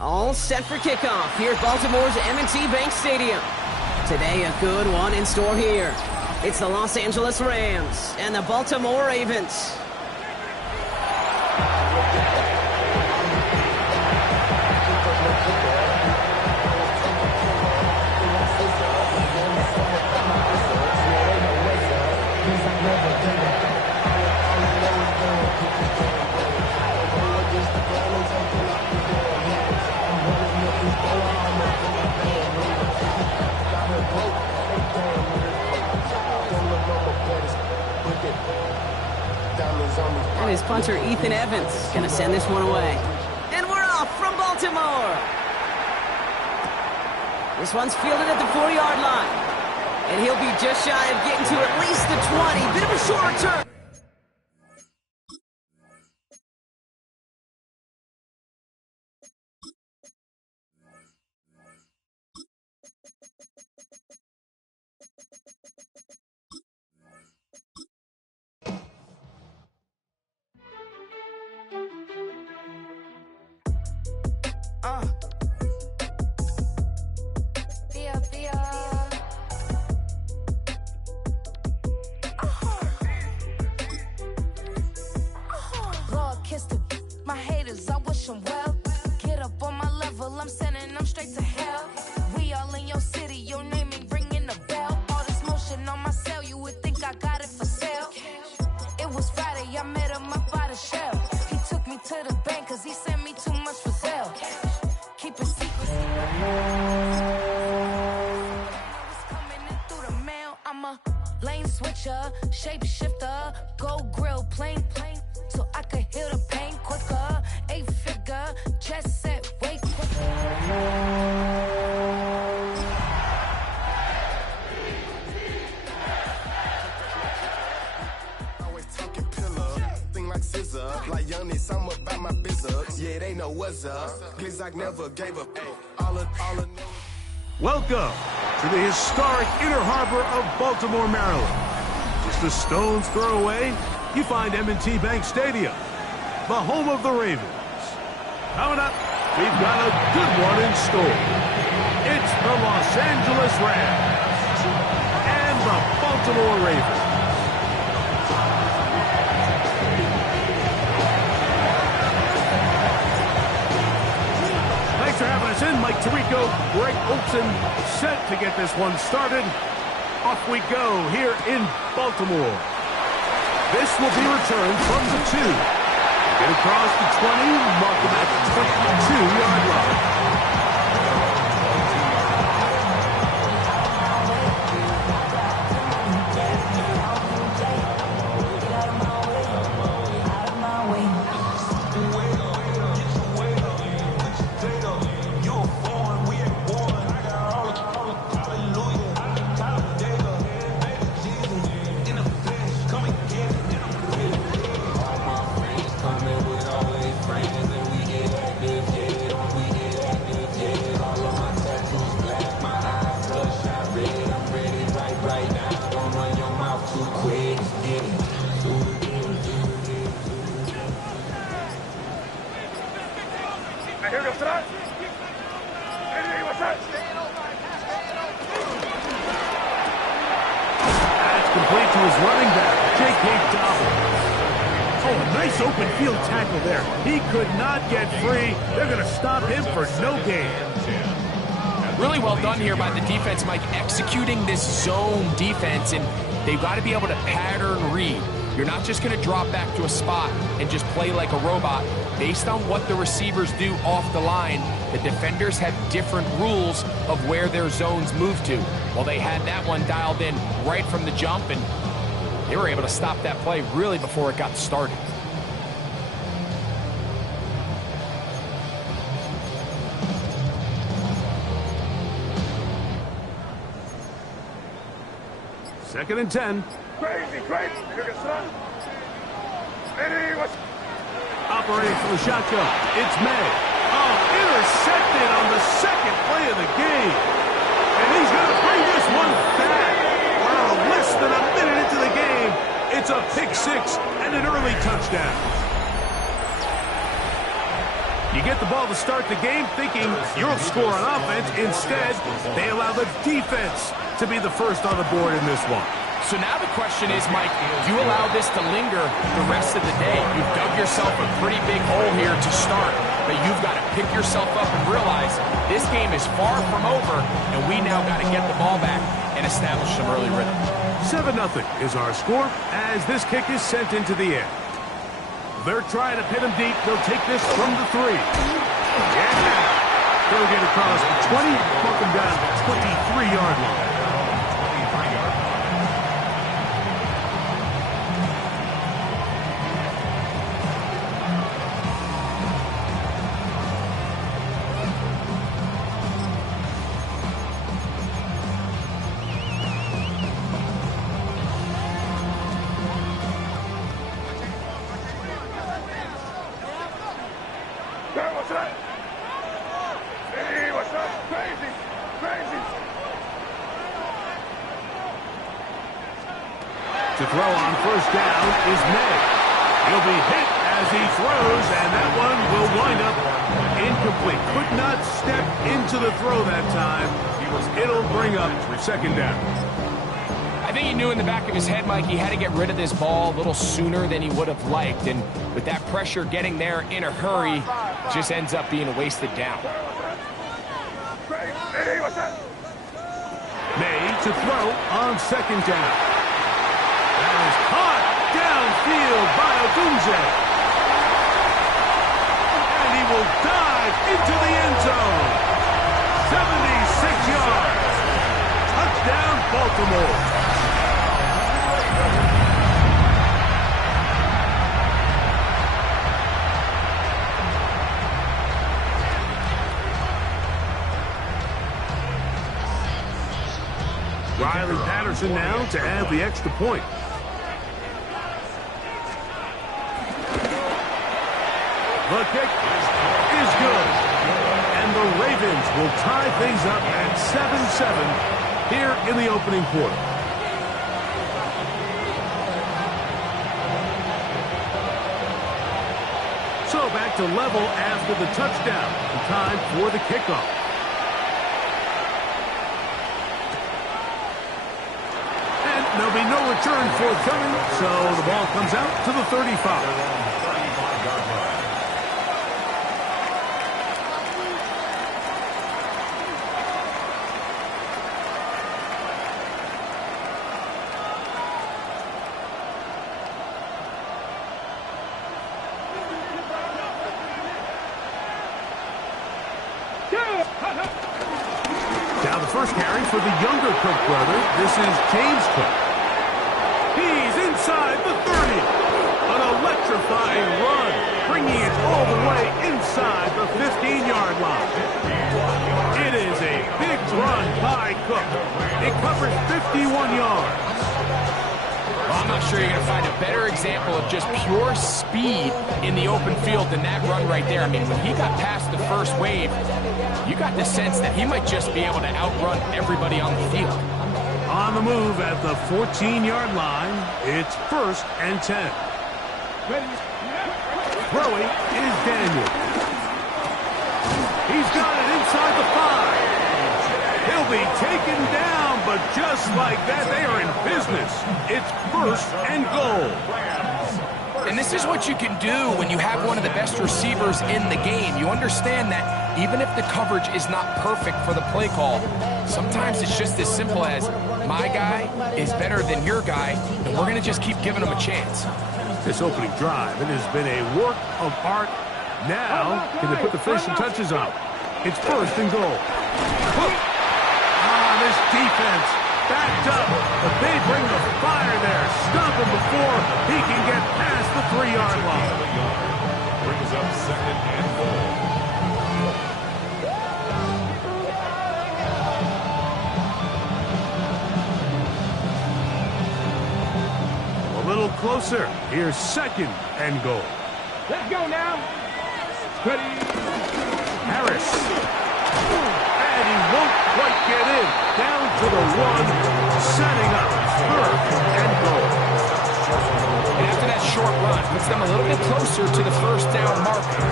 All set for kickoff here at Baltimore's M&T Bank Stadium. Today, a good one in store here. It's the Los Angeles Rams and the Baltimore Ravens. And his punter, Ethan Evans, gonna send this one away. And we're off from Baltimore. This one's fielded at the 4-yard line. And he'll be just shy of getting to at least the 20. Bit of a short return. My haters, I wish them well. Get up on my level, I'm sending them straight to hell. We all in your city, your name ain't ringing the bell. All this motion on my cell, you would think I got it for sale. It was Friday, I met him up by the shell. He took me to the bank, cause he sent me too much for sale. Keep it secret. Coming in through the mail, I'm a lane switcher, shapeshifter, go grill, plain, so I could heal the pain quicker. 8-figure, chest set, way quicker. Always talking pillar, thing like scissor, like youngest, I'm about my business. Yeah, they know what's up. Please, I never gave up. All of Welcome to the historic Inner Harbor of Baltimore, Maryland. Just a stone's throw away, you find M&T Bank Stadium, the home of the Ravens. Coming up, we've got a good one in store. It's the Los Angeles Rams and the Baltimore Ravens. Thanks for having us in. Mike Tirico, Greg Olson, set to get this one started. Off we go here in Baltimore. This will be returned from the 2. Get across the 20, mark him at the 22-yard line. That's complete to his running back, J.K. Dobbins. Oh, a nice open field tackle there. He could not get free. They're going to stop him for no gain. Really well done here by the defense, Mike, executing this zone defense, and they've got to be able to pattern read. You're not just going to drop back to a spot and just play like a robot. Based on what the receivers do off the line, the defenders have different rules of where their zones move to. Well, they had that one dialed in right from the jump, and they were able to stop that play really before it got started. Second and 10. Crazy. Operating for the shotgun. It's May. Oh, intercepted on the second play of the game. And he's going to bring this one back. Wow, less than a minute into the game. It's a pick six and an early touchdown. You get the ball to start the game thinking you'll score on offense. Instead, they allow the defense to be the first on the board in this one. So now the question is, Mike, you allow this to linger the rest of the day. You've dug yourself a pretty big hole here to start, but you've got to pick yourself up and realize this game is far from over, and we now got to get the ball back and establish some early rhythm. 7-0 is our score as this kick is sent into the air. They're trying to pin him deep. They'll take this from the 3. Yeah! They'll get across the 20, knock him down to the 23-yard line. To throw on first down is May. He'll be hit as he throws, and that one will wind up incomplete. Could not step into the throw that time. It'll bring up second down. I think he knew in the back of his head, Mike, he had to get rid of this ball a little sooner than he would have liked. And with that pressure getting there in a hurry, just ends up being a wasted down. May to throw on second down. That is caught downfield by Odunze. And he will dive into the end zone. 76 yards. Touchdown, Baltimore. Riley Patterson now to add the extra point. The kick is good. And the Ravens will tie things up at 7-7 here in the opening quarter. So back to level after the touchdown. Time for the kickoff. And there'll be no return forthcoming, so the ball comes out to the 35. Now the first carry for the younger Cook brother. This is James Cook. He's inside the 30. An electrifying run, bringing it all the way inside the 15-yard line. It is a big run by Cook. It covers 51 yards. Well, I'm not sure you're going to find a better example of just pure speed in the open field than that run right there. I mean, when he got past the first wave, you got the sense that he might just be able to outrun everybody on the field. On the move at the 14-yard line, it's 1st and 10. Throwing is Daniel. He's got it inside the 5. He'll be taken down, but just like that, they are in business. It's 1st and goal. And this is what you can do when you have one of the best receivers in the game. You understand that even if the coverage is not perfect for the play call, sometimes it's just as simple as my guy is better than your guy, and we're going to just keep giving him a chance. This opening drive, it has been a work of art. Now, can they put the finishing touches on? It's 1st and goal. This defense backed up, but they bring the fire there. Stop him before he can get past the 3-yard line. Brings up 2nd and goal. A little closer. Here's 2nd and goal. Let's go now. Ready. Harris. And he won't quite get in. Down to the 1, setting up 3rd and goal. And after that short run, puts them a little bit closer to the first down marker.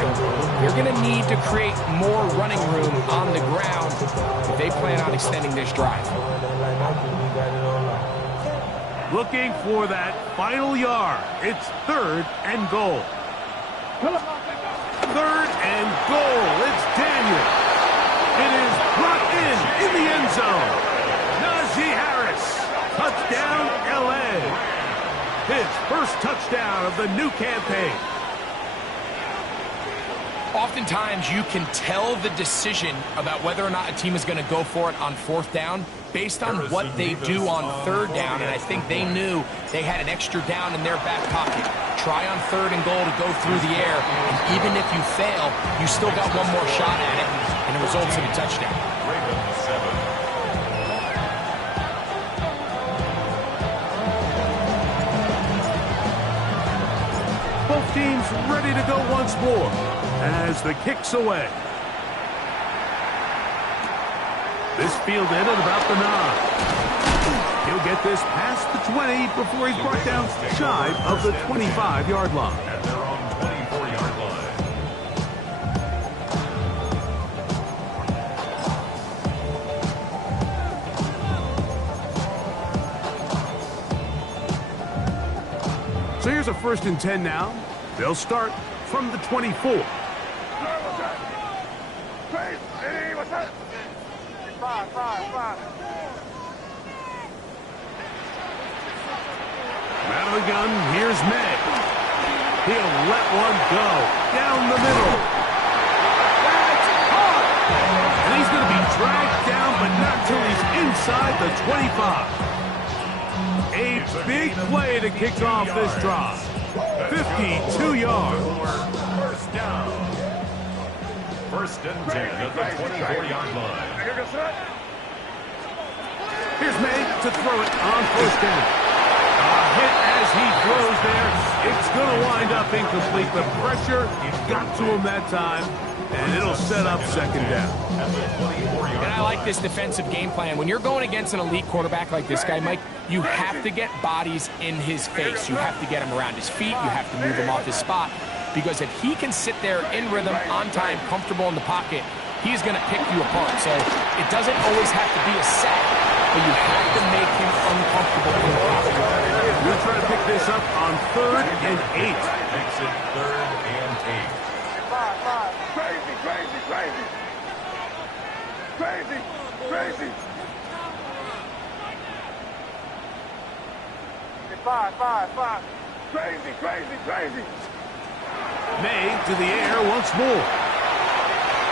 You're going to need to create more running room on the ground if they plan on extending this drive. Looking for that final yard. It's 3rd and goal. 3rd and goal. It's Daniel. It is brought in the end zone. Najee Harris. Touchdown, L.A. His first touchdown of the new campaign. Oftentimes, you can tell the decision about whether or not a team is going to go for it on 4th down based on what they do on 3rd down, and I think they knew they had an extra down in their back pocket. Try on 3rd and goal to go through the air, and even if you fail, you still got one more shot at it, and it results in a touchdown. Both teams ready to go once more as the kick's away. This fielded at about the 9. He'll get this past the 20 before he's brought down shy of the 25-yard line. At their own 24-yard line. So here's a 1st and 10 now. They'll start from the 24. Out of the gun, here's May. He'll let one go down the middle. That's caught! And he's going to be dragged down, but not till he's inside the 25. A big play to kick off this drive. 52 yards. First down. 1st and 10 at the 24-yard line. Here's May to throw it on 1st down. Hit as he throws there. It's going to wind up incomplete. The pressure got to him that time, and it'll set up 2nd down. And I like this defensive game plan. When you're going against an elite quarterback like this guy, Mike, you have to get bodies in his face. You have to get him around his feet. You have to move him off his spot. Because if he can sit there in rhythm, on time, comfortable in the pocket, he's going to pick you apart. So it doesn't always have to be a sack, but you have to make him uncomfortable in the pocket. We'll try to pick this up on 3rd and 8. Makes it 3rd and 8. Crazy. Crazy. May to the air once more.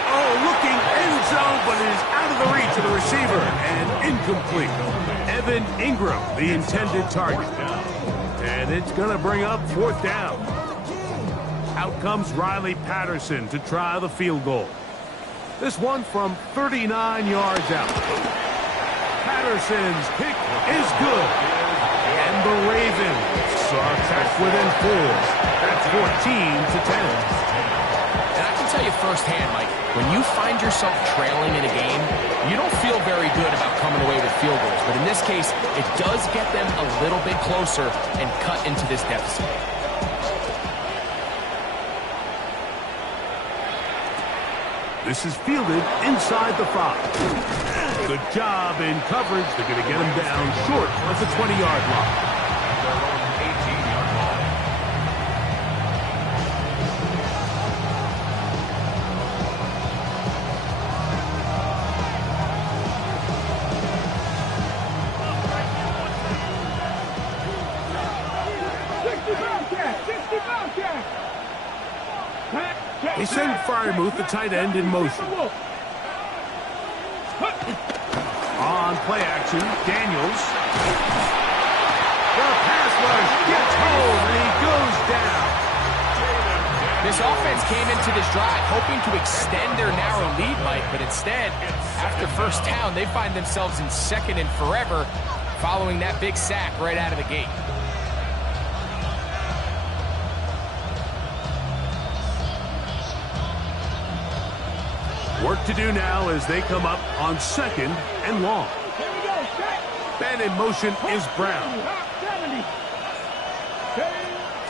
Oh, looking end zone, but it is out of the reach of the receiver and incomplete. Evan Ingram, the intended target. And it's going to bring up 4th down. Out comes Riley Patterson to try the field goal. This one from 39 yards out. Patterson's kick is good. And the Ravens are back within 4. That's 14-10. And I can tell you firsthand, Mike, when you find yourself trailing in a game, you don't feel very good about coming away with field goals. But in this case, it does get them a little bit closer and cut into this deficit. This is fielded inside the 5. Good job in coverage. They're going to get him down short of the 20-yard line. Their own 18-yard line. They send Fryermuth, the tight end, in motion. On play action, Daniels. The pass rush gets home, and he goes down. This offense came into this drive hoping to extend their narrow lead, Mike, but instead, after 1st down, they find themselves in 2nd and forever following that big sack right out of the gate. Work to do now as they come up on 2nd and long. Ben in motion is Brown.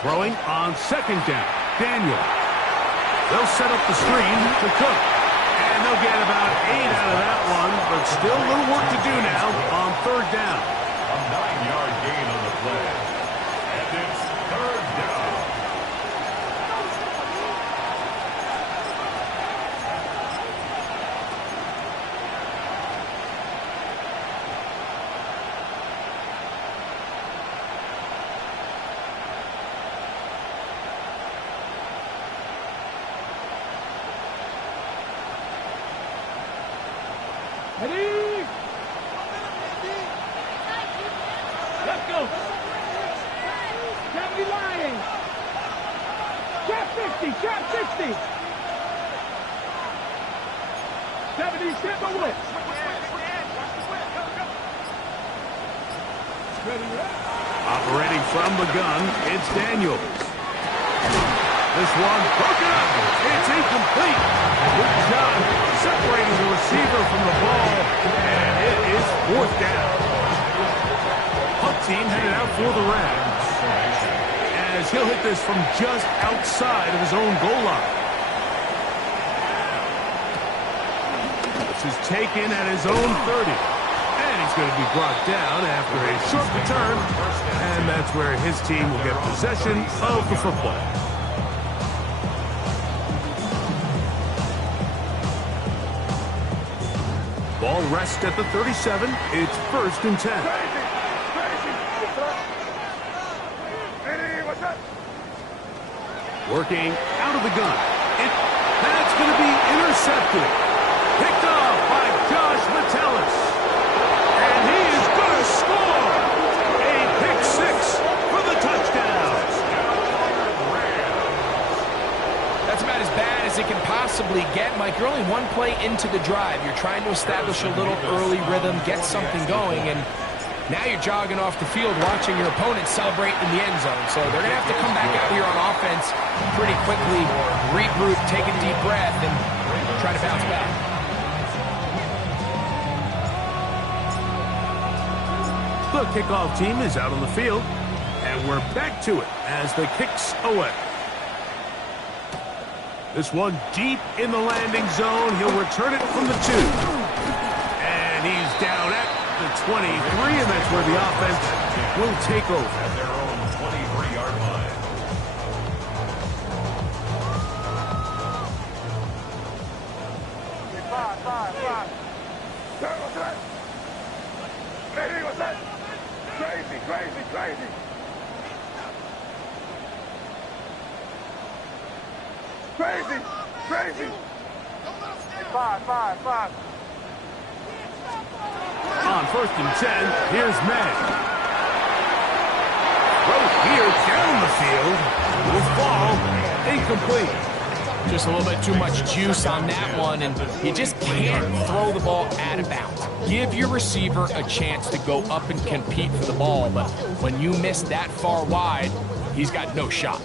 Throwing on second down. Daniel. They'll set up the screen to Cook. And they'll get about 8 out of that one, but still a little work to do now on third down. A 9-yard gain on the play. And it's third down. Ready? Let's go. 70 Lions. Trap 50, trap 60. 70, step away. Operating from the gun, it's Daniels. This one broken up. It's incomplete. Good job separating the receiver from the ball, and it is fourth down. Punt team headed out for the Rams, as he'll hit this from just outside of his own goal line. This is taken at his own 30. And he's going to be brought down after a short return, and that's where his team will get possession of the football. Ball rests at the 37. It's first and 10. Working out of the gun. That's going to be intercepted. Picked off by Josh Metellus. And he is going to score. A pick six for the touchdown. That's about as bad as it can possibly get, Mike. You're only one play into the drive. You're trying to establish a little early rhythm, get something going, and now you're jogging off the field watching your opponent celebrate in the end zone. So they're going to have to come back out here on offense pretty quickly, regroup, take a deep breath, and try to bounce back. The kickoff team is out on the field, and we're back to it as the kicks away. This one deep in the landing zone. He'll return it from the 2. And he's down at the 23, and that's where the offense will take over. At their own 23-yard line. Five. What's that? Hey, what's that? Crazy. Crazy. Five. On first and 10, here's May. Throw here down the field. Will fall. Incomplete. Just a little bit too much juice on that one, and you just can't throw the ball out of bounds. Give your receiver a chance to go up and compete for the ball, but when you miss that far wide, he's got no shot.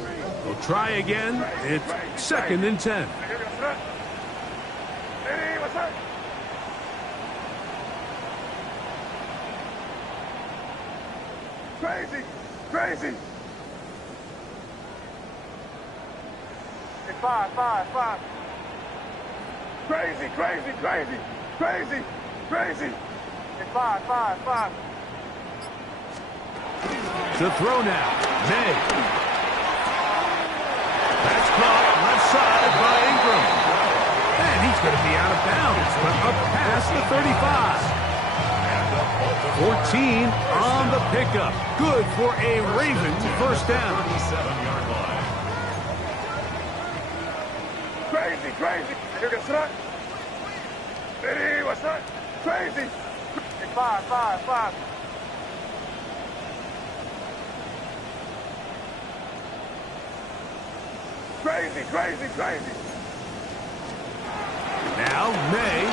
We'll try again. It's second and 10. Hey, what's that? Crazy. Hey, five. Crazy. Hey, five. To throw now. May. That's caught left side by Ingram. And he's going to be out of bounds, but up past the 35. 14 on the pickup. Good for a Ravens first down. 37-yard line. Crazy. Here gets that. Hey, what's that? Crazy. Hey, five. Crazy. Now May.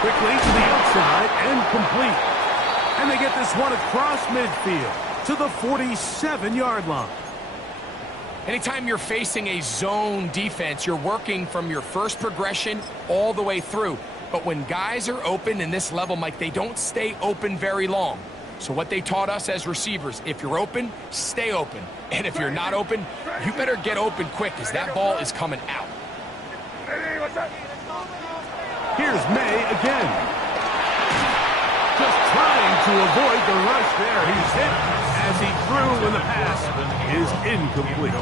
Quickly to the outside and complete. And they get this one across midfield to the 47-yard line. Anytime you're facing a zone defense, you're working from your first progression all the way through. But when guys are open in this level, Mike, they don't stay open very long. So what they taught us as receivers, if you're open, stay open. And if you're not open, you better get open quick because that ball is coming out. Here's May again. Just trying to avoid the rush there. He's hit as he threw when the pass is incomplete.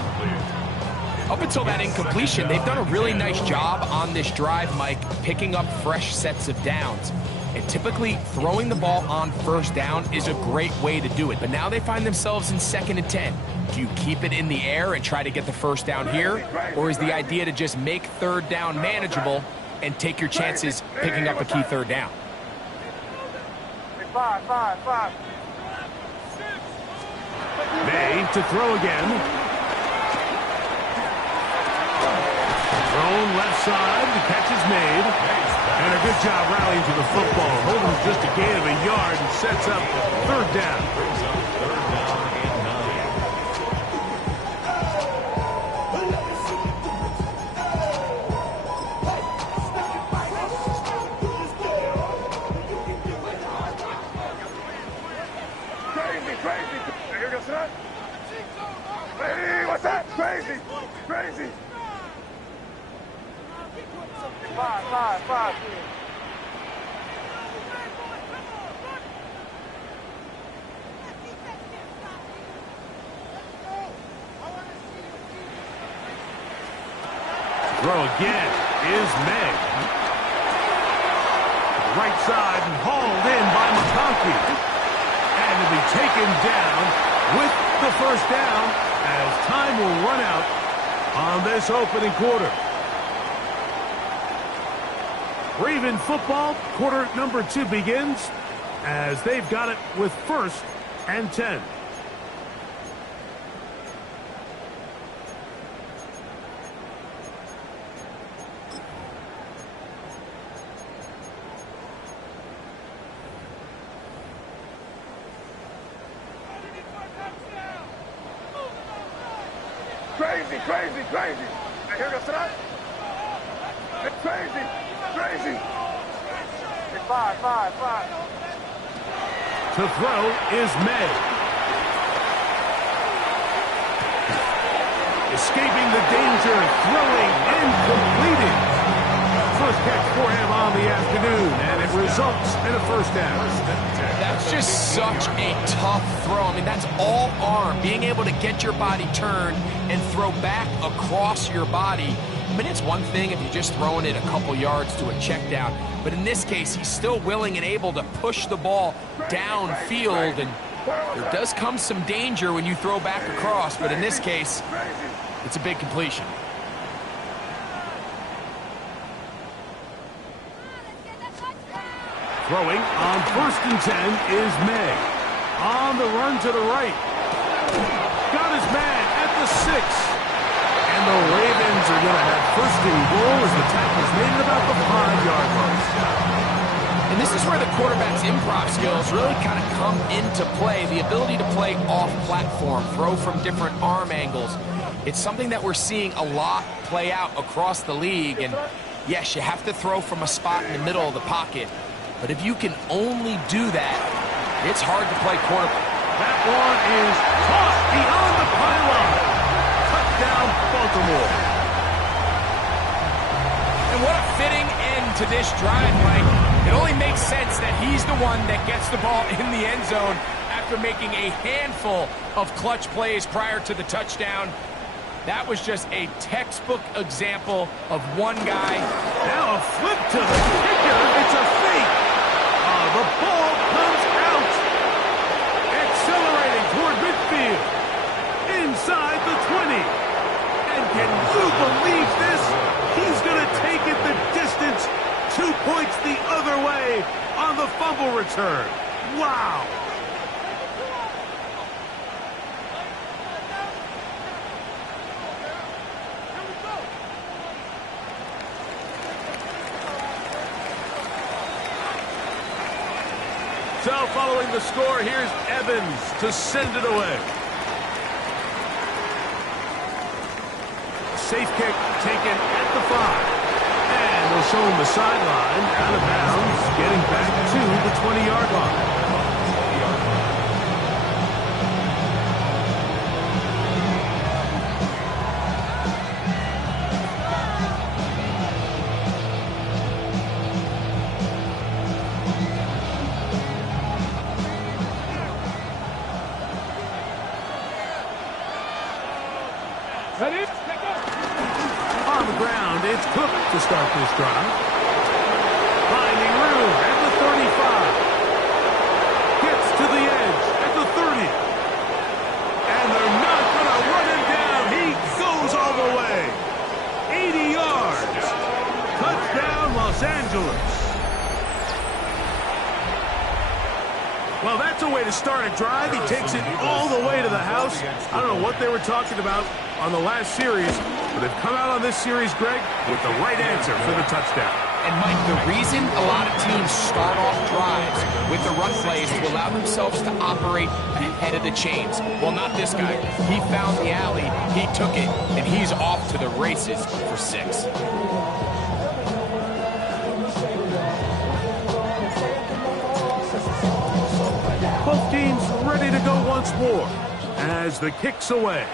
Up until that incompletion, they've done a really nice job on this drive, Mike, picking up fresh sets of downs. And typically, throwing the ball on first down is a great way to do it. But now they find themselves in 2nd and 10. Do you keep it in the air and try to get the first down here? Or is the idea to just make 3rd down manageable and take your chances picking up a key 3rd down? May to throw again. Thrown left side, the catch is made. And a good job rallying to the football. Holding just a gain of a yard and sets up 3rd down. Hey, what's that? Crazy! Crazy! 5. Throw again is May. Right side and hauled in by McConkey. And to be taken down with the first down as time will run out on this opening quarter. Raven football, quarter number 2 begins as they've got it with 1st and 10. Crazy! Here goes tonight. Crazy! 5. To throw is May. Escaping the danger, throwing and completing. First catch for him on the afternoon, and it results in a 1st down. That's just such a tough throw. I mean, that's all arm. Being able to get your body turned and throw back across your body. I mean, it's one thing if you're just throwing it a couple yards to a check down. But in this case, he's still willing and able to push the ball downfield. And there does come some danger when you throw back across. But in this case, it's a big completion. Throwing on 1st and 10 is May. On the run to the right. Got his man at the 6. And the Ravens are going to have 1st and goal as the tackle's made at about the 5-yard line. And this is where the quarterback's improv skills really kind of come into play. The ability to play off-platform, throw from different arm angles. It's something that we're seeing a lot play out across the league. And yes, you have to throw from a spot in the middle of the pocket. But if you can only do that, it's hard to play quarterback. That one is tossed beyond the pylon. Touchdown, Baltimore. And what a fitting end to this drive, Mike. It only makes sense that he's the one that gets the ball in the end zone after making a handful of clutch plays prior to the touchdown. That was just a textbook example of one guy. Now a flip to the kicker. It's a fake. The ball comes out. Accelerating toward midfield. Inside the 20. And can you believe this? He's going to take it the distance. 2 points the other way on the fumble return. Wow. So following the score, here's Evans to send it away. Safe kick taken at the 5. And they'll show him the sideline, out of bounds, getting back to the 20-yard line. Ready? On the ground, it's Cook to start this drive. Finding room at the 35. Gets to the edge at the 30. And they're not going to run him down. He goes all the way. 80 yards. Touchdown, Los Angeles. Well, that's a way to start a drive. He takes it all the way to the house. I don't know what they were talking about on the last series, but they've come out on this series, Greg, with the right answer for the touchdown. And, Mike, the reason a lot of teams start off drives with the run plays to allow themselves to operate ahead of the chains. Well, not this guy. He found the alley, he took it, and he's off to the races for 6. Both teams ready to go once more as the kick's away.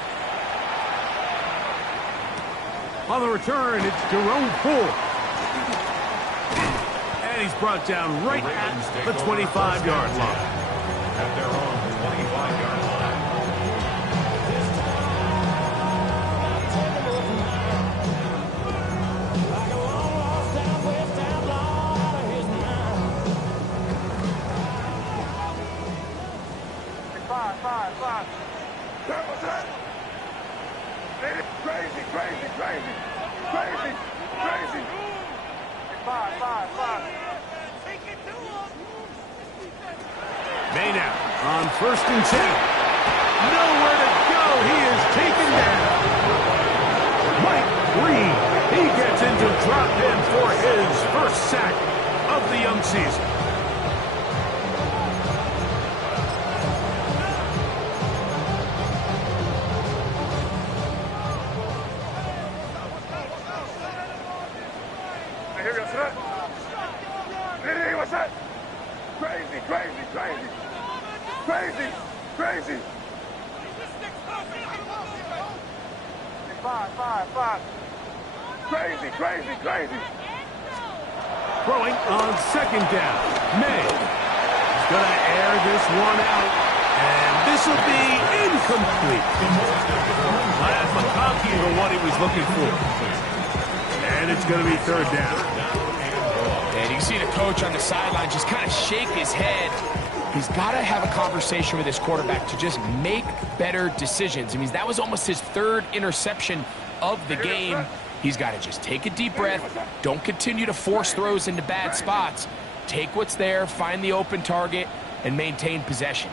On the return, it's Jerome Ford. And he's brought down right at the 25-yard line. At their own 25-yard line. Five. That was it. Crazy. Five. Maynard on 1st and 10. Nowhere to go. He is taken down. Mike Reed. He gets into drop in for his first sack of the young season. What's that? Crazy. Five. Crazy. Throwing on 2nd down. May. He's going to air this one out. And this will be incomplete. Glad McConkey for what he was looking for. And it's going to be 3rd down. And you can see the coach on the sideline just kind of shake his head. He's got to have a conversation with his quarterback to just make better decisions. I mean, that was almost his 3rd interception of the game. He's got to just take a deep breath. Don't continue to force throws into bad spots. Take what's there, find the open target, and maintain possession.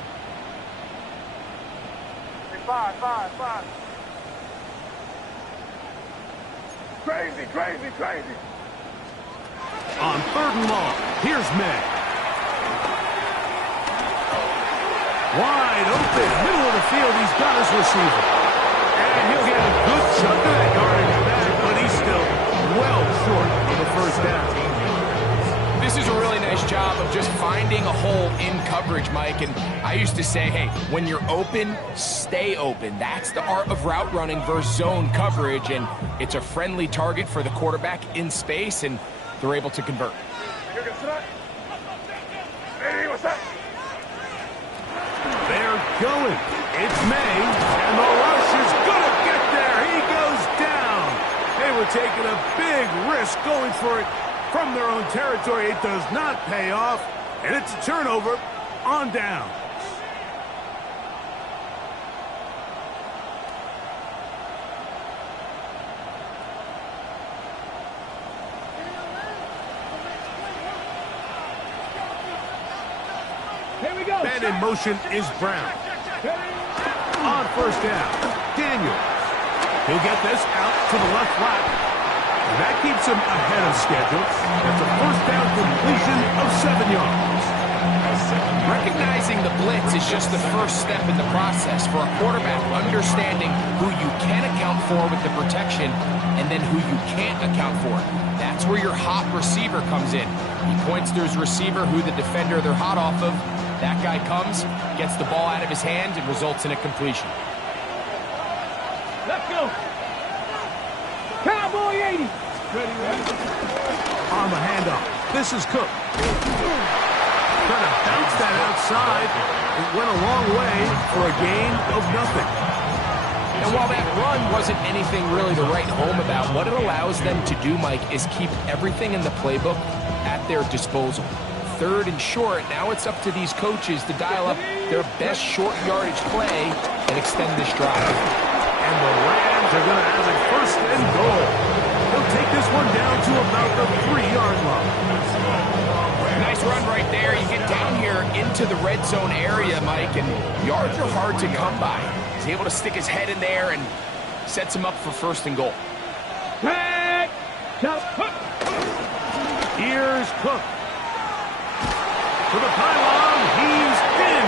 Five. Crazy. On 3rd and long, here's May. Wide open, middle of the field, he's got his receiver. And he'll get a good chunk of that yardage back, but he's still well short of the 1st down. This is a really nice job of just finding a hole in coverage, Mike. And I used to say, hey, when you're open, stay open. That's the art of route running versus zone coverage. And it's a friendly target for the quarterback in space, and they're able to convert. They're going. It's May, and the rush is going to get there. He goes down. They were taking a big risk going for it from their own territory. It does not pay off, and it's a turnover on down. Here we go. Man in motion is Brown. On 1st down, Daniels. He'll get this out to the left flat. And that keeps him ahead of schedule. That's a 1st down completion of 7 yards. Recognizing the blitz is just the first step in the process for a quarterback, understanding who you can account for with the protection and then who you can't account for. That's where your hot receiver comes in. He points to his receiver, who the defender they're hot off of. That guy comes, gets the ball out of his hand, and results in a completion. Let's go. Cowboy 80. Ready. On the handoff, this is Cook. Trying to bounce that outside. It went a long way for a gain of nothing. And while that run wasn't anything really to write home about, what it allows them to do, Mike, is keep everything in the playbook at their disposal. 3rd and short, now it's up to these coaches to dial up their best short yardage play and extend this drive. And the Rams are going to have it 1st and goal. He'll take this one down to about the 3-yard line. Nice run right there. You get down here into the red zone area, Mike, and yards are hard to come by. He's able to stick his head in there and sets him up for 1st and goal. Here's Cook. To the pylon, he's in.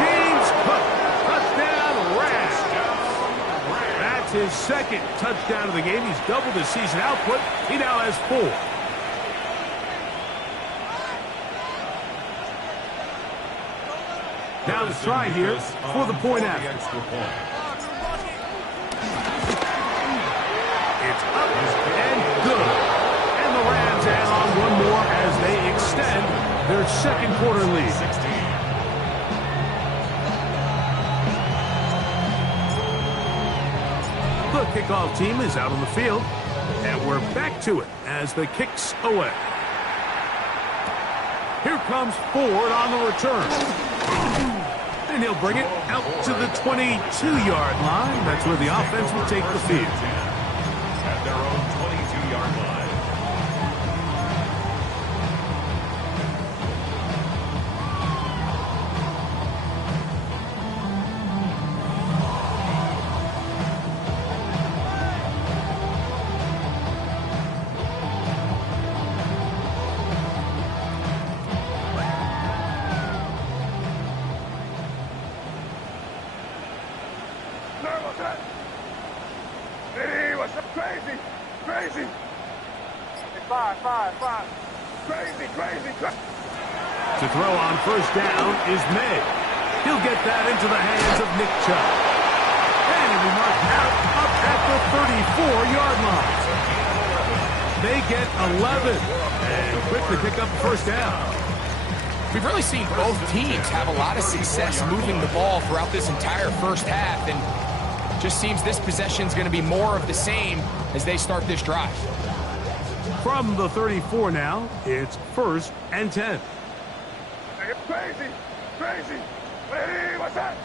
James Cook, touchdown Rams. That's his 2nd touchdown of the game. He's doubled his season output. He now has 4. Now to try here for the point after. It's up and good. And the Rams add on one more as they extend their 2nd quarter lead. The kickoff team is out on the field, and we're back to it as the kick's away. Here comes Ford on the return. And he'll bring it out to the 22-yard line. That's where the offense will take the field. At their own 22-yard line. To throw on 1st down is May. He'll get that into the hands of Nick Chubb. And he'll be marked out up at the 34-yard line. They get 11 and quickly pick up the 1st down. We've really seen both teams have a lot of success moving the ball throughout this entire 1st half, and just seems this possession is going to be more of the same as they start this drive. From the 34 now, it's 1st and 10. Crazy! Hey, what's that?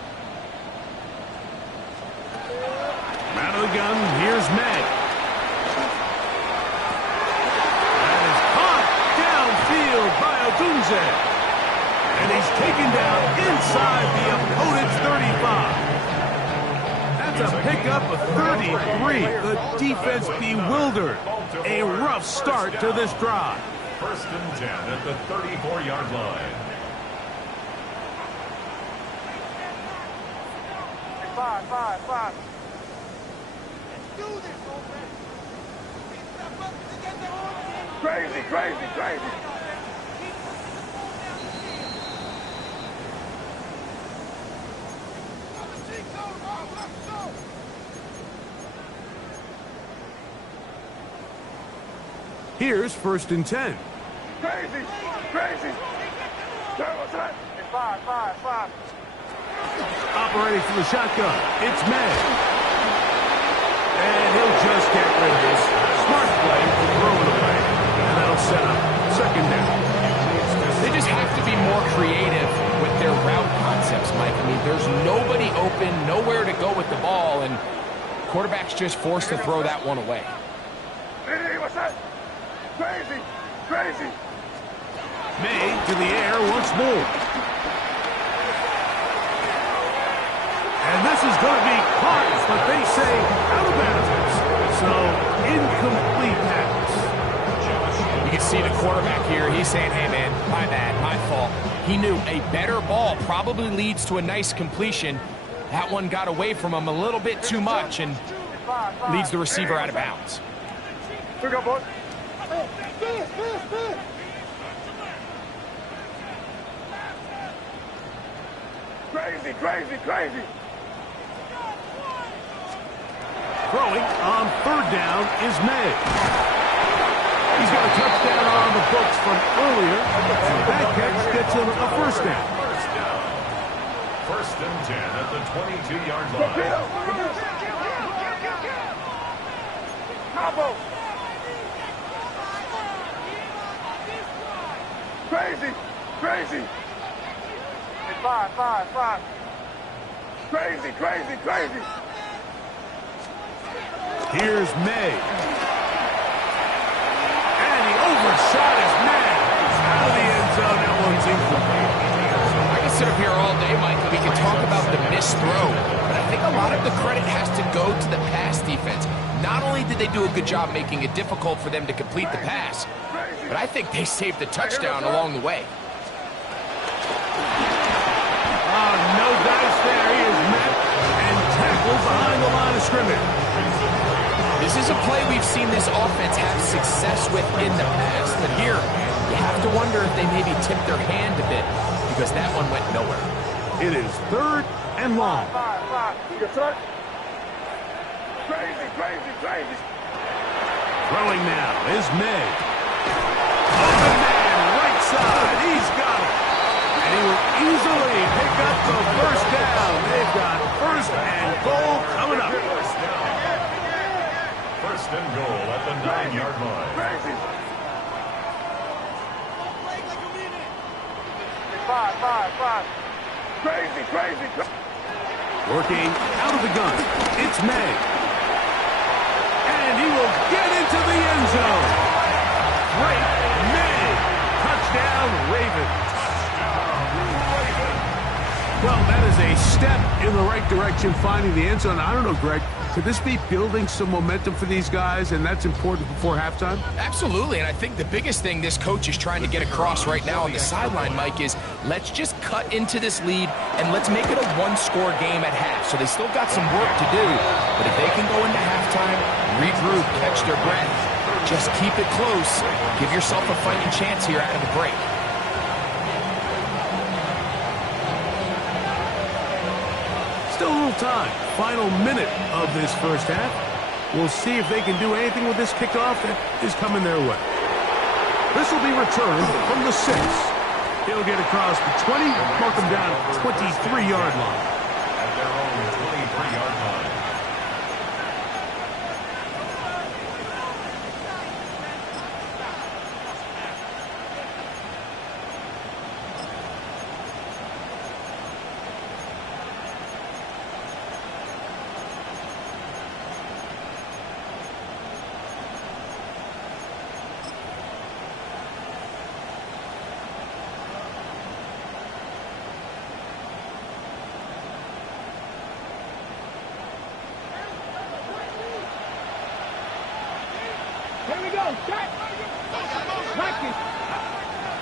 Out of the gun, here's May. That is caught downfield by Odunze. And he's taken down inside the opponent's 35. That's a pickup of 33. The defense bewildered. A rough start to this drive. 1st and 10 at the 34-yard line. Five. Crazy! Here's 1st and 10. Crazy! Five. Operating from the shotgun, it's May. And he'll just get rid of this. Smart play, throw it away. And that'll set up 2nd down. They just have to be more creative with their route concepts, Mike. I mean, there's nobody open, nowhere to go with the ball, and quarterback's just forced to throw that one away. Hey, what's that? Crazy! May to the air once more. And this is going to be caught, but they say out of bounds. So, incomplete pass. You can see the quarterback here. He's saying, hey, man, my bad, my fault. He knew a better ball probably leads to a nice completion. That one got away from him a little bit too much and leads the receiver out of bounds. Here we go, boys. Crazy! Throwing on 3rd down is May. He's got a touchdown on the books from earlier. That catch gets him a 1st down. First and 10 at the 22-yard line. Combo. Crazy. Crazy. Five. Crazy. Here's May. And he overshot his man. Out of the end zone. That one's incomplete. I can sit up here all day, Mike, and we can talk about the missed throw, but I think a lot of the credit has to go to the pass defense. Not only did they do a good job making it difficult for them to complete the pass, but I think they saved the touchdown along the way. Oh, no dice there. He is met and tackled behind the line of scrimmage. This is a play we've seen this offense have success with in the past, but here, you have to wonder if they maybe tipped their hand a bit, because that one went nowhere. It is 3rd and long. Crazy. Throwing now is May. Open man, right side. He's got it. And he will easily pick up the first down. They've got 1st and goal coming up. First and goal at the 9-yard line. Crazy. Five. Crazy. Working out of the gun. It's May. And he will get into the end zone. Great May. Touchdown, Ravens. Well, that is a step in the right direction, finding the end zone. I don't know, Greg, could this be building some momentum for these guys, and that's important before halftime? Absolutely, and I think the biggest thing this coach is trying to get across right now on the sideline, Mike, is let's just cut into this lead and let's make it a one-score game at half. So they still got some work to do, but if they can go into halftime, regroup, catch their breath, just keep it close, give yourself a fighting chance here out of the break. Still a little time. Final minute of this first half. We'll see if they can do anything with this kickoff that is coming their way. This will be returned from the 6. He'll get across the 20, mark him down at the 23-yard line. At their own 23-yard line.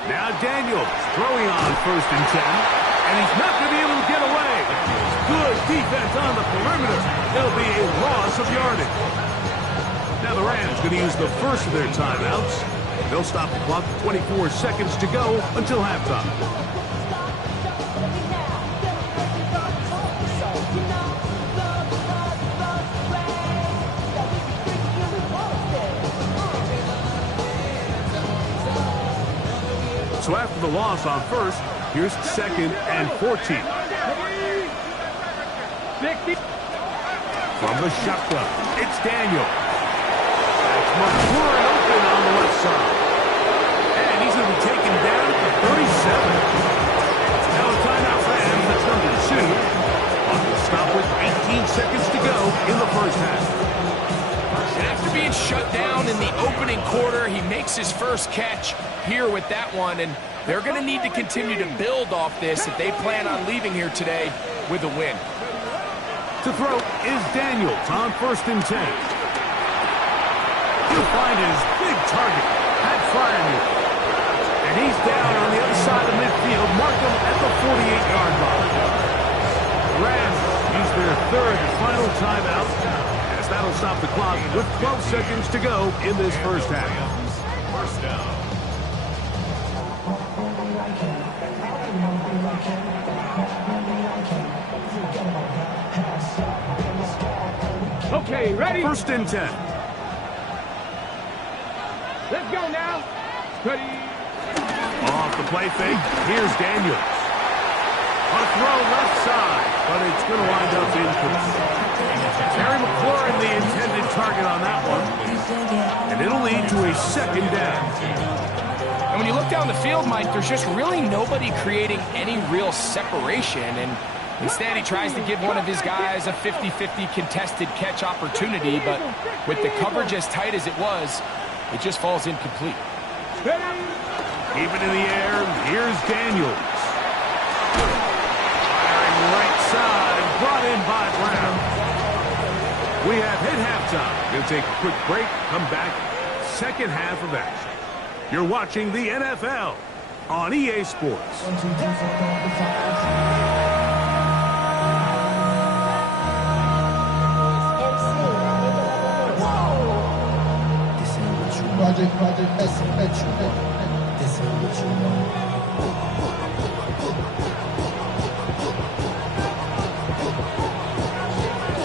Now Daniels throwing on 1st and 10, and he's not going to be able to get away. Good defense on the perimeter. There'll be a loss of yardage. Now the Rams going to use the first of their timeouts. They'll stop the clock, 24 seconds to go until halftime. So after the loss on 1st, here's 2nd and 14. From the shotgun, it's Daniel. That's McClure open on the left side. And he's going to be taken down at the 37. Now a timeout Rams, that's number 2. On the stop with 18 seconds to go in the first half. And after being shut down in the opening quarter, he makes his first catch here with that one, and they're going to need to continue to build off this if they plan on leaving here today with a win. To throw is Daniels on 1st and 10. He'll find his big target, Pat Fryermuth. And he's down on the other side of midfield, mark him at the 48-yard line. The Rams use their 3rd and final timeout, as that'll stop the clock with 12 seconds to go in this first half. First down. Okay, ready? 1st and 10. Let's go now. Ready? Off the play fake, here's Daniels. On a throw left side, but it's going to wind up incomplete. Terry McLaurin, the intended target on that one. And it'll lead to a second down. And when you look down the field, Mike, there's just really nobody creating any real separation. And instead, he tries to give one of his guys a 50-50 contested catch opportunity. But with the coverage as tight as it was, it just falls incomplete. Keep it in the air. Here's Daniels. Firing right side, brought in by Brown. We have hit halftime. Going to take a quick break, come back, second half of action. You're watching the NFL on EA Sports. 1, 2, 3, 4, 5, 6. Project this is what you want.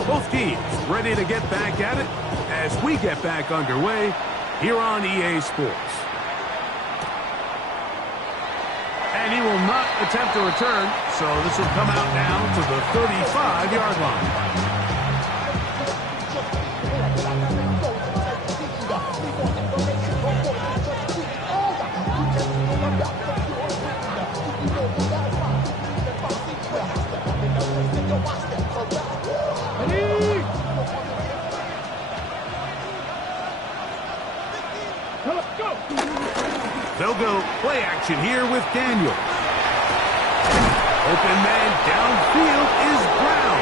Both teams ready to get back at it as we get back underway here on EA Sports. And he will not attempt a return, so this will come out now to the 35-yard line. They'll go play action here with Daniel. Open man downfield is Brown.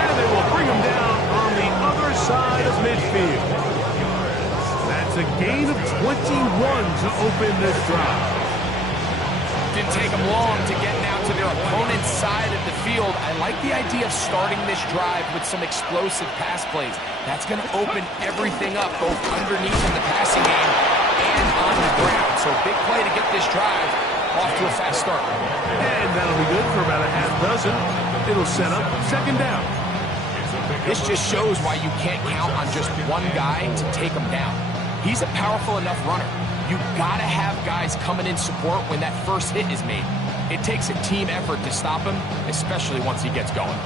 And they will bring him down on the other side of midfield. That's a gain of 21 to open this drive. Didn't take them long to get now to their opponent's side of the field. I like the idea of starting this drive with some explosive pass plays. That's going to open everything up, both underneath in the passing game and on the ground. So big play to get this drive off to a fast start. And that'll be good for about a half dozen. It'll set up second down. This just shows why you can't count on just one guy to take him down. He's a powerful enough runner. You gotta have guys coming in support when that first hit is made. It takes a team effort to stop him, especially once he gets going.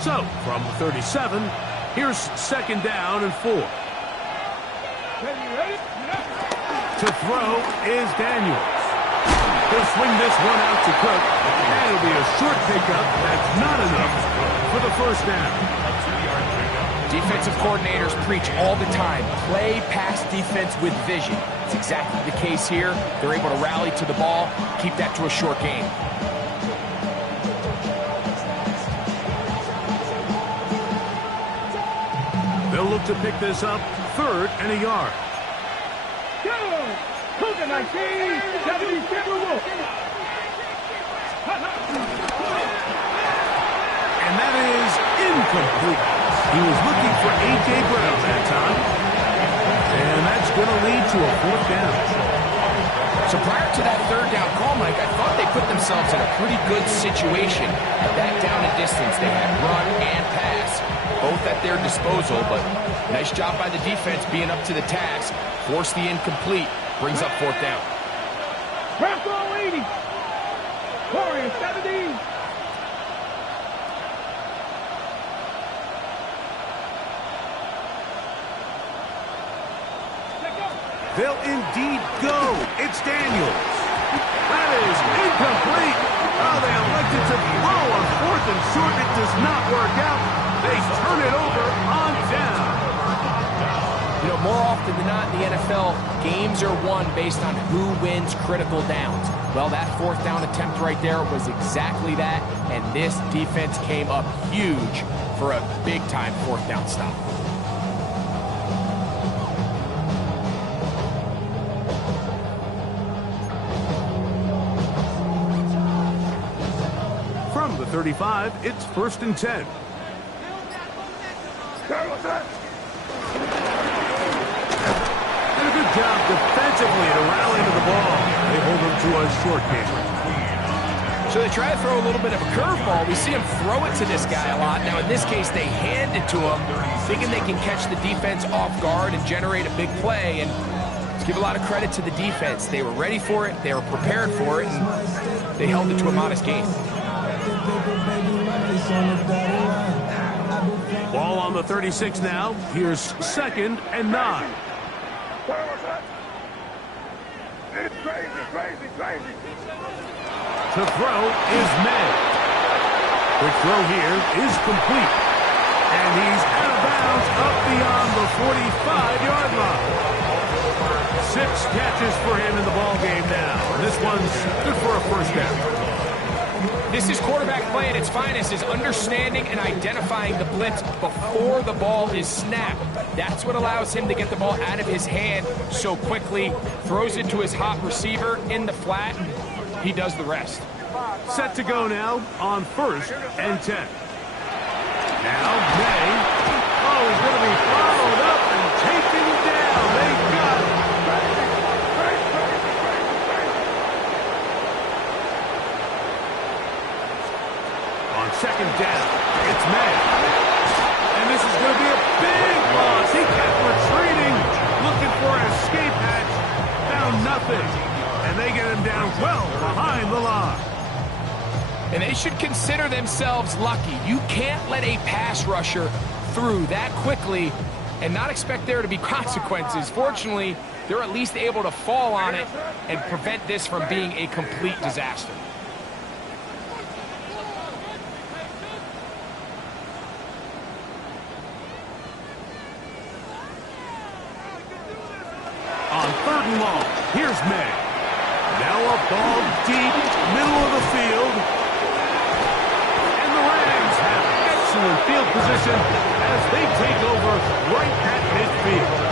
So, from the 37, here's second down and 4. To throw is Daniels. He'll swing this one out to Cook, and it'll be a short pickup. That's not enough for the first down. Defensive coordinators preach all the time, play pass defense with vision. It's exactly the case here. They're able to rally to the ball, keep that to a short game. They'll look to pick this up, 3rd and a yard. Go! Cook it, 19! 77 And that is incomplete. He was looking for A.J. Brown that time. And that's going to lead to a 4th down. So prior to that 3rd down call, Mike, I thought they put themselves in a pretty good situation. At that down and distance, they had run and pass, both at their disposal, but nice job by the defense being up to the task. Force the incomplete, brings up 4th down. Bronco 80! Warrior 70! They'll indeed go. It's Daniels. That is incomplete. Oh, they elected to throw on 4th and short. It does not work out. They turn it over on down. You know, more often than not in the NFL, games are won based on who wins critical downs. Well, that 4th down attempt right there was exactly that, and this defense came up huge for a big-time 4th down stop. From the 35, it's 1st and 10. And a good job defensively to rally to the ball. They hold them to a short game. So they try to throw a little bit of a curveball. We see him throw it to this guy a lot. Now, in this case, they hand it to him, thinking they can catch the defense off guard and generate a big play. And Let's give a lot of credit to the defense. They were ready for it, they were prepared for it, and they held it to a modest gain. Ball on the 36 now. Here's 2nd and 9. It's crazy. To throw is May. Quick throw here is complete. And he's out of bounds up beyond the 45-yard line. 6 catches for him in the ball game now. This one's good for a first down. This is quarterback play at its finest, is understanding and identifying the blitz before the ball is snapped. That's what allows him to get the ball out of his hand so quickly, throws it to his hot receiver in the flat, and he does the rest. Set to go now on 1st and 10. Now May. Oh, he's going to be followed up and taken down. They got it. On 2nd down, it's May. And this is going to be a big loss. He kept retreating, looking for an escape hatch. Found nothing. And they get him down well behind the line. And they should consider themselves lucky. You can't let a pass rusher through that quickly and not expect there to be consequences. Fortunately, they're at least able to fall on it and prevent this from being a complete disaster. On 3rd and long, here's May. Now a ball deep, middle of the field. And the Rams have excellent field position as they take over right at midfield.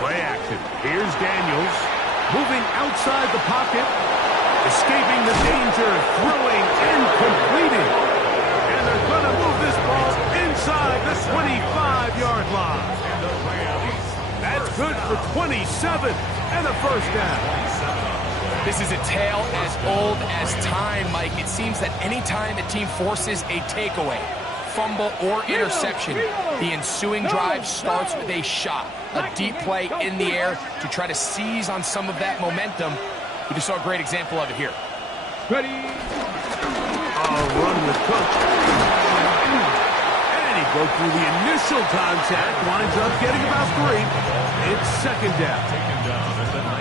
Play action. Here's Daniels. Moving outside the pocket. Escaping the danger. Throwing and completing. And they're going to move this ball inside the 25-yard line. That's good for 27 and a first down. This is a tale as old as time, Mike. It seems that anytime a team forces a takeaway, fumble, or interception, the ensuing drive starts with a shot, a deep play in the air to try to seize on some of that momentum. We just saw a great example of it here. Ready? Run with Cook. And he broke through the initial contact, winds up getting about 3. It's 2nd down.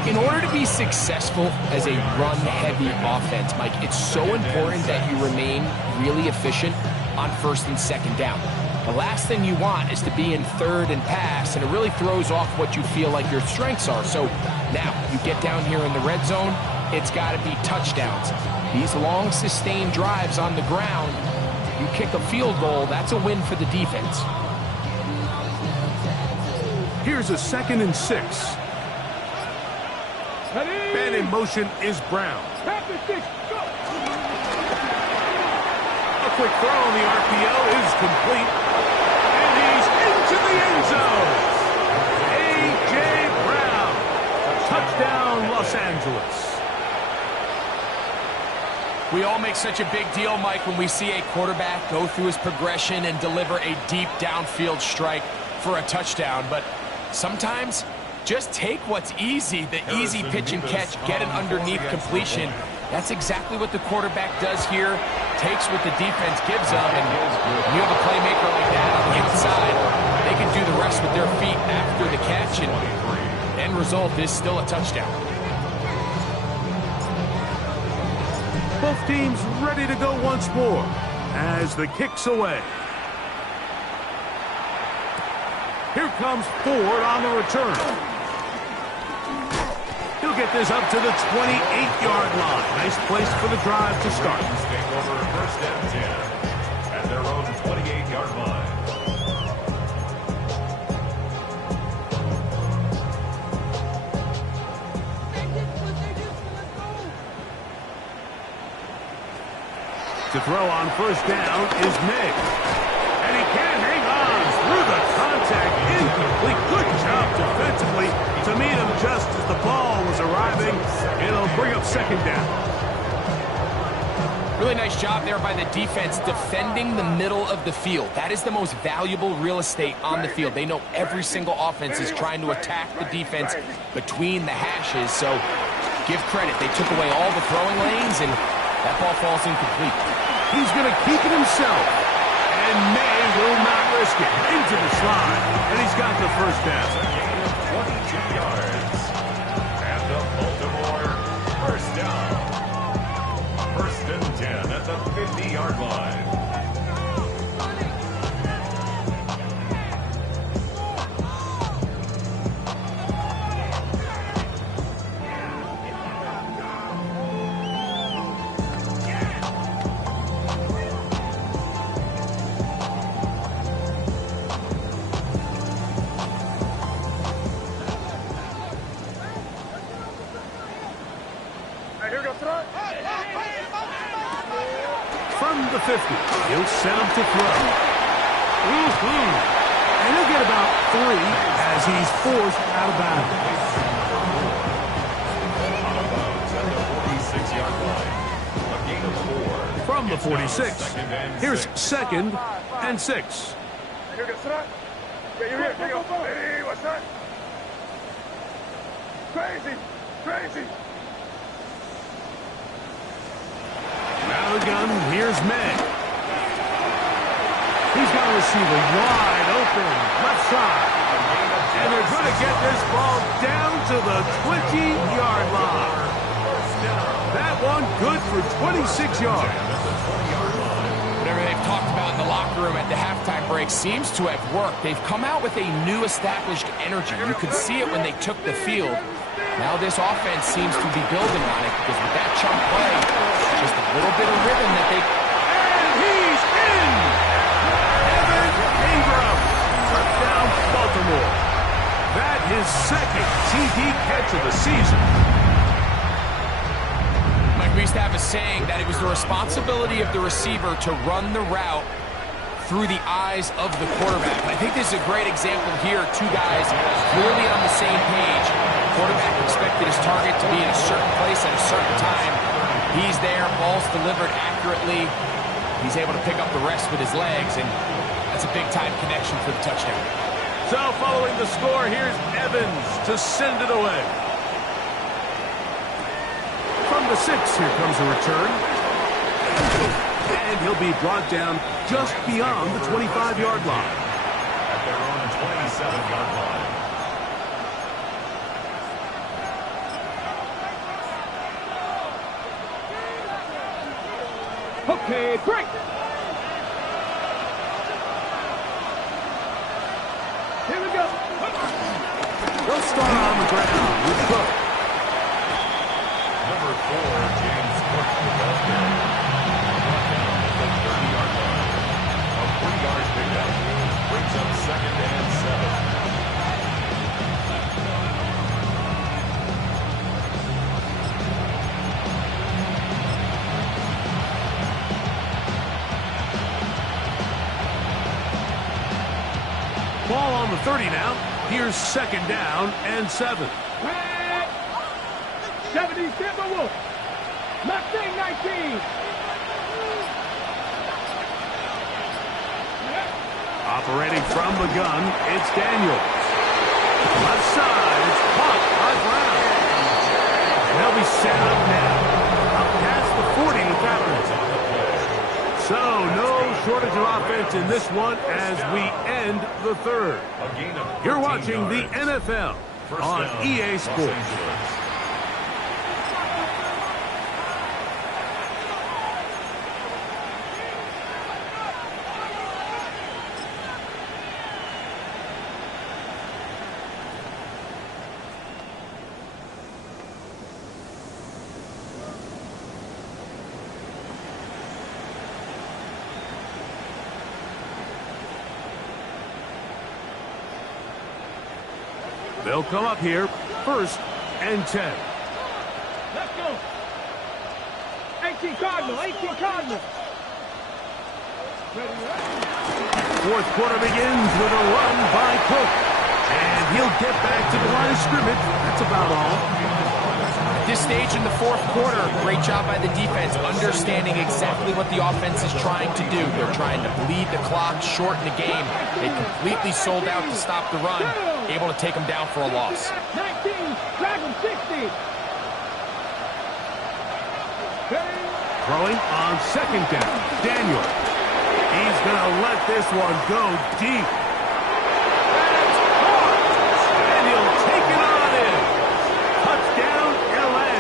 In order to be successful as a run-heavy offense, Mike, it's so important that you remain really efficient on 1st and 2nd down. The last thing you want is to be in 3rd and pass, and it really throws off what you feel like your strengths are. So now you get down here in the red zone, it's got to be touchdowns. These long sustained drives on the ground, you kick a field goal, that's a win for the defense. Here's a 2nd and 6. And in motion is Brown. A quick throw on the RPO is complete. And he's into the end zone. A.J. Brown. Touchdown, Los Angeles. We all make such a big deal, Mike, when we see a quarterback go through his progression and deliver a deep downfield strike for a touchdown. But sometimes, just take what's easy, the easy pitch and catch, get an underneath completion. That's exactly what the quarterback does here. Takes what the defense gives them, and you have a playmaker like that on the outside, they can do the rest with their feet after the catch, and end result is still a touchdown. Both teams ready to go once more as the kick's away. Here comes Ford on the return. He'll get this up to the 28-yard line. Nice place for the drive to start. Take over 1st and 10 at their own 28-yard line. To throw on first down is May. And he can't hang on through the contact. Incomplete. Good job defensively to meet him just as the ball was arriving. It'll bring up second down. Really nice job there by the defense defending the middle of the field. That is the most valuable real estate on the field. They know every single offense is trying to attack the defense between the hashes. So give credit. They took away all the throwing lanes, and that ball falls incomplete. He's going to keep it himself. And May will not risk it. Into the slide. And he's got the first down. 22 yards. And the Baltimore first down. First and 10 at the 50-yard line. From the 50, he'll send him to throw. And he'll get about 3 as he's forced out of bounds. Out of bounds at the 46-yard line. A gain of 4. From the 46, here's second and 6. Crazy. Now the gun, here's May. He's got a receiver wide open, left side. And they're going to get this ball down to the 20-yard line. That one good for 26 yards. Whatever they've talked about in the locker room at the halftime break seems to have worked. They've come out with a new established energy. You could see it when they took the field. Now this offense seems to be building on it because with that chunk play, just a little bit of rhythm that they... And he's in! Evan Ingram, touchdown Baltimore. That his second TD catch of the season. Mike, we used to have a saying that it was the responsibility of the receiver to run the route through the eyes of the quarterback. And I think this is a great example here. Two guys clearly on the same page. Quarterback expected his target to be in a certain place at a certain time. He's there, ball's delivered accurately. He's able to pick up the rest with his legs, and that's a big-time connection for the touchdown. So following the score, here's Evans to send it away. From the 6, here comes a return. And he'll be brought down just beyond the 25-yard line. At their own 27-yard line. Okay, break. Here we go. They'll start on the ground with Cook. Number 4, James Cook, the ball carrier. Brought down at the 30-yard line. A 3-yard pickup brings up second and 7. Ball on the 30 now. Here's second down and 7. 70, Timber Wolf. Mustang 19. Operating from the gun, it's Daniels. Left side, it's caught by Brown. They'll be set up now. Up past the 40 without it. So, no shortage of offense in this one as we end the third. You're watching the NFL on EA Sports. They'll come up here, first and 10. Let's go. 18 Cardinal, 18 Cardinal. Fourth quarter begins with a run by Cook. And he'll get back to the line of scrimmage. That's about all. At this stage in the fourth quarter, great job by the defense, understanding exactly what the offense is trying to do. They're trying to bleed the clock, shorten the game. They completely sold out to stop the run, able to take them down for a loss. 19, drive him 60. Throwing on second down. Daniel. He's going to let this one go deep. And he'll take it on in. Touchdown, L.A.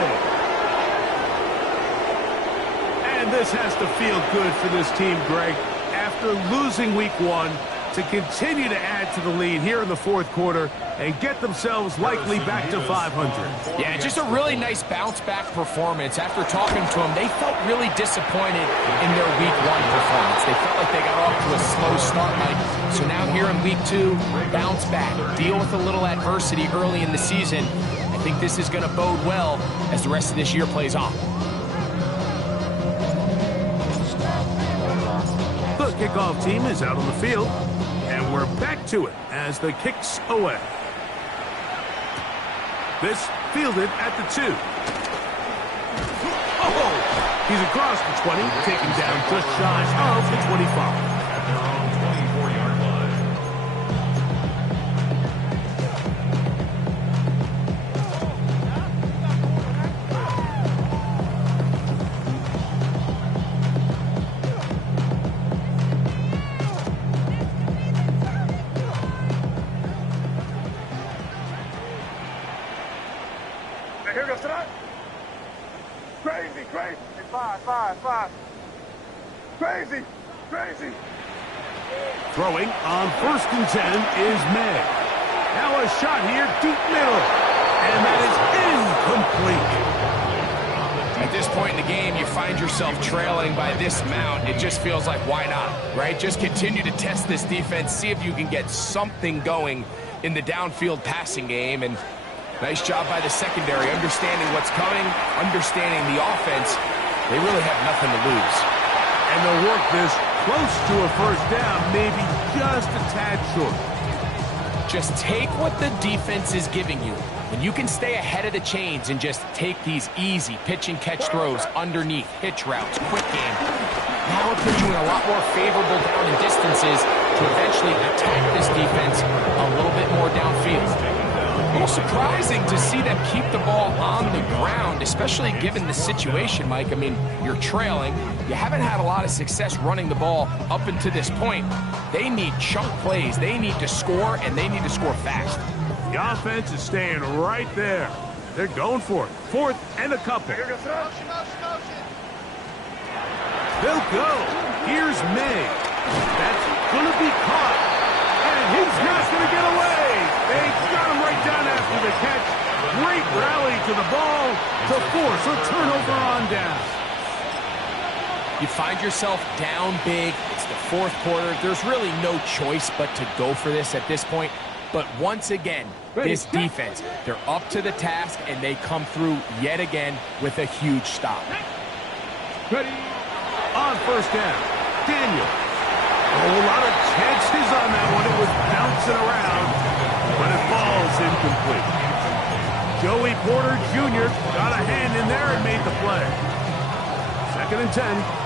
And this has to feel good for this team, Greg. After losing week 1, to continue to add to the lead here in the fourth quarter and get themselves likely back to 500. Yeah, just a really nice bounce-back performance. After talking to them, they felt really disappointed in their week 1 performance. They felt like they got off to a slow start, Mike. So now here in week 2, bounce back, deal with a little adversity early in the season. I think this is going to bode well as the rest of this year plays on. The kickoff team is out on the field. And we're back to it as the kick's away. This fielded at the 2. Oh! He's across the 20, taken down just shy of the 25. Down 24-yard line. Here goes tonight. Crazy, crazy. Five. Crazy. Throwing on 1st and 10 is May. Now a shot here, deep middle. And that is incomplete. At this point in the game, you find yourself trailing by this amount. It just feels like, why not, right? Just continue to test this defense, see if you can get something going in the downfield passing game. And nice job by the secondary, understanding what's coming, understanding the offense. They really have nothing to lose. And they'll work this close to a first down, maybe just a tad short. Just take what the defense is giving you. When you can stay ahead of the chains and just take these easy pitch and catch throws underneath, hitch routes, quick game, now it puts you in a lot more favorable down and distances to eventually attack this defense a little bit more downfield. A little surprising to see them keep the ball on the ground, especially given the situation, Mike. I mean, you're trailing. You haven't had a lot of success running the ball up until this point. They need chunk plays. They need to score, and they need to score fast. The offense is staying right there. They're going for it. 4th and a couple. Here goes tonight. They'll go. Here's May. That's going to be caught. And he's not going to get away. They got him right down after the catch. Great rally to the ball to force a turnover on down. You find yourself down big. It's the fourth quarter. There's really no choice but to go for this at this point. But once again, this defense, they're up to the task, and they come through yet again with a huge stop. Ready? On 1st down, Daniel. A whole lot of chances on that one. It was bouncing around, but it falls incomplete. Joey Porter Jr. got a hand in there and made the play. 2nd and 10.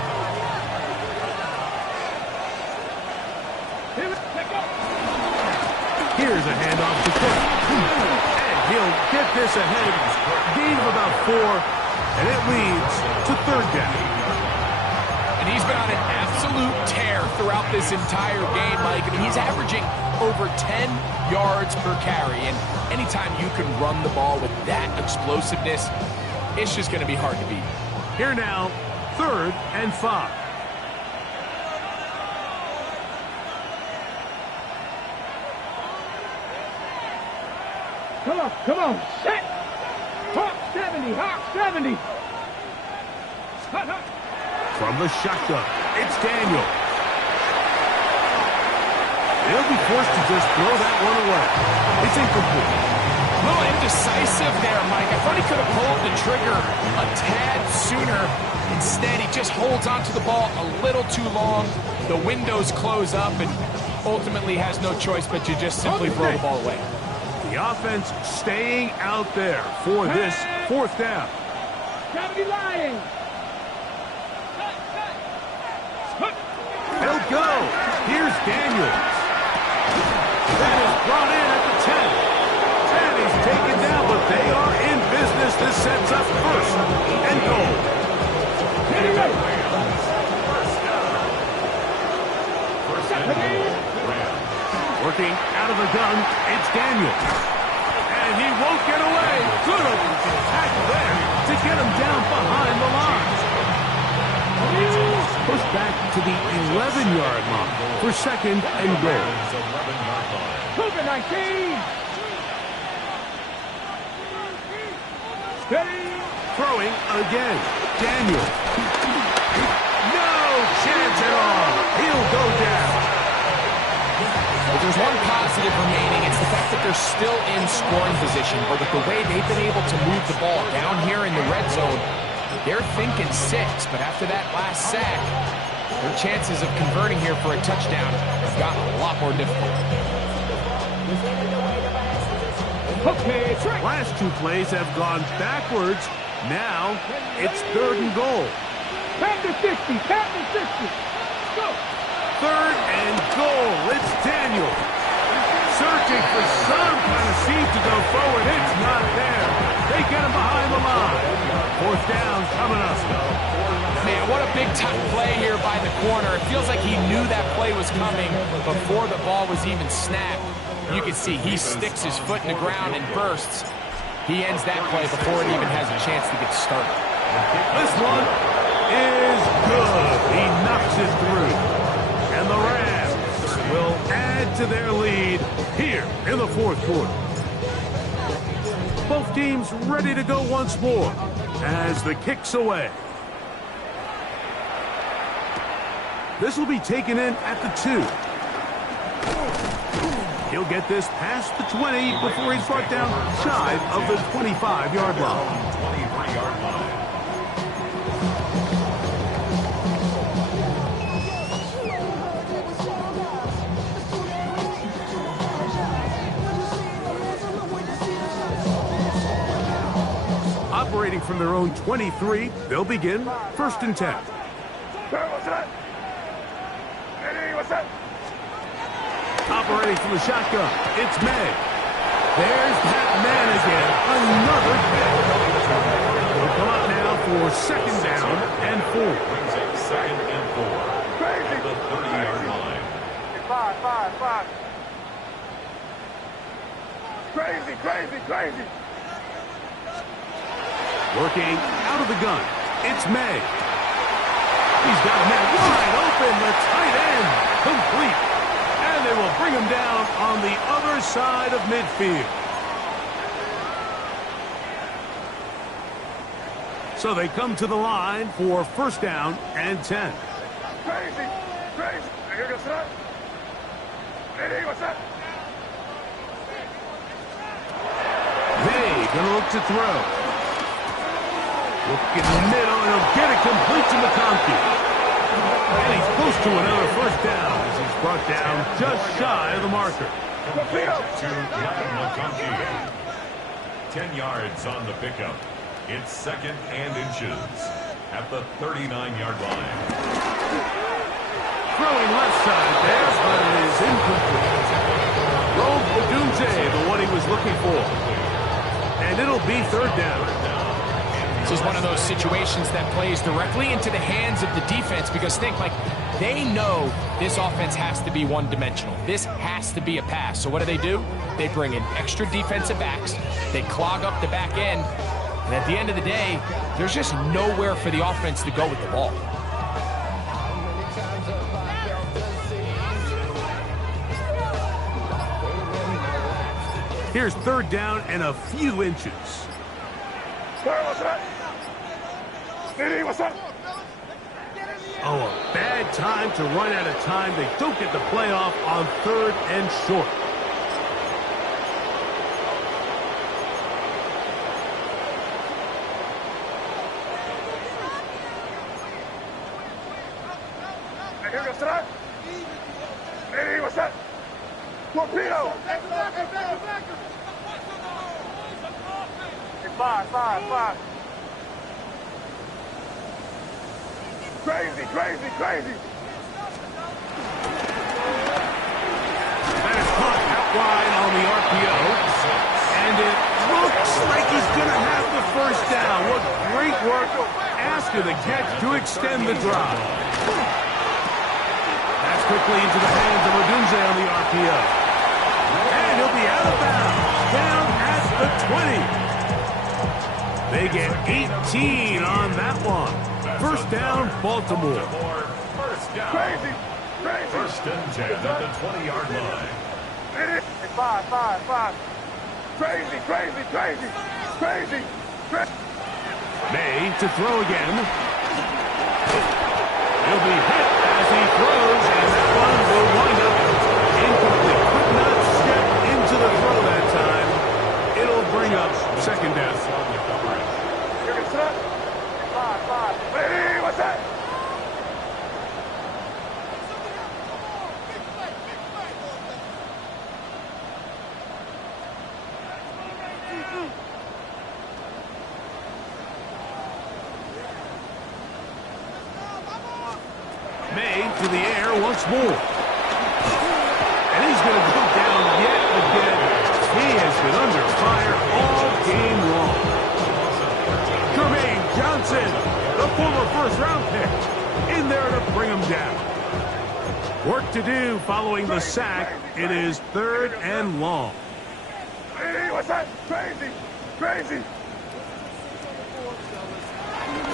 Here's a handoff to Cook. And he'll get this ahead. Gain of about 4, and it leads to 3rd down. And he's been on an absolute tear throughout this entire game, Mike. I mean, he's averaging over 10 yards per carry. And anytime you can run the ball with that explosiveness, it's just going to be hard to beat. Here now, 3rd and 5. Come on, set! Hawk 70, Hawk 70! From the shotgun, it's Daniel. They'll be forced to just throw that one away. It's incomplete. A little indecisive there, Mike. I thought he could have pulled the trigger a tad sooner. Instead, he just holds onto the ball a little too long. The windows close up and ultimately has no choice but to just simply throw the ball away. The offense staying out there for this fourth down. Gotta be lying. He'll go. Here's Daniels. That is brought in at the 10. And he's taken down, but they are in business. This sets up first and goal. Working out of the gun, it's Daniels. And he won't get away. Good open tackle there to get him down behind the line. Pushed back to the 11-yard line for second and goal. Cougar 19. Steady. Throwing again. Daniels. No chance at all. He'll go down. If there's one positive remaining, it's the fact that they're still in scoring position. But with the way they've been able to move the ball down here in the red zone, they're thinking 6. But after that last sack, their chances of converting here for a touchdown have gotten a lot more difficult. Okay, trick. Last 2 plays have gone backwards. Now it's third and goal. Pass to 60. Pass to 60. Go. Third and goal. It's Daniel. Searching for some kind of seed to go forward. It's not there. They get him behind the line. Fourth down coming up. Man, what a big-time play here by the corner. It feels like he knew that play was coming before the ball was even snapped. You can see he sticks his foot in the ground and bursts. He ends that play before it even has a chance to get started. This one is good. He knocks it through. And the Rams will add to their lead here in the fourth quarter. Both teams ready to go once more as the kick's away. This will be taken in at the 2. He'll get this past the 20 before he's brought down shy of the 25-yard line. 23-yard line. Operating from their own 23, they'll begin first and 10. What's that? Eddie, what's that? Operating from the shotgun, it's May. There's that man again, another hit. They'll come up now for second down and 4. Brings it second and 4. Crazy. The 30-yard line. 5. Crazy. Working out of the gun, it's May. He's got a man wide open, the tight end, complete. And they will bring him down on the other side of midfield. So they come to the line for first down and 10. Crazy. Here goes that. Eddie, what's that? May gonna look to throw. Look in the middle, and he'll get it complete to McConkey. And he's close to another first down as he's brought down just shy of the marker. To Kevin McConkey. 10 yards on the pickup. It's second and inches at the 39-yard line. Throwing left side there, but it is incomplete. Rome Odunze, the one he was looking for. And it'll be third down. This is one of those situations that plays directly into the hands of the defense because think, like, they know this offense has to be one-dimensional. This has to be a pass. So what do? They bring in extra defensive backs. They clog up the back end. And at the end of the day, there's just nowhere for the offense to go with the ball. Here's third down and a few inches. What's that? Eddie, what's that? Oh, a bad time to run out of time. They don't get the play off on third and short. Here goes that. Hey, what's that? Torpedo! Hey, five. Crazy! That is caught out wide on the RPO. And it looks like he's going to have the first down. What great work after the catch to extend the drive. That's quickly into the hands of Odunze on the RPO. And he'll be out of bounds, down at the 20. They get 18 on that one. First down, Baltimore. First down. Crazy! First and 10 at the 20-yard line. Hey, five. Crazy! May to throw again. He'll be hit as he throws, and that one will wind up incomplete. Could not step into the throw that time. It'll bring up second down. Here goes that. Five. Hey, what's that? May to the air once more. And he's going to go down yet again. He has been under fire all game long. Jermaine Johnson, the former first-round pick, in there to bring him down. Work to do following the sack. It is third and long. Hey, what's that? Crazy!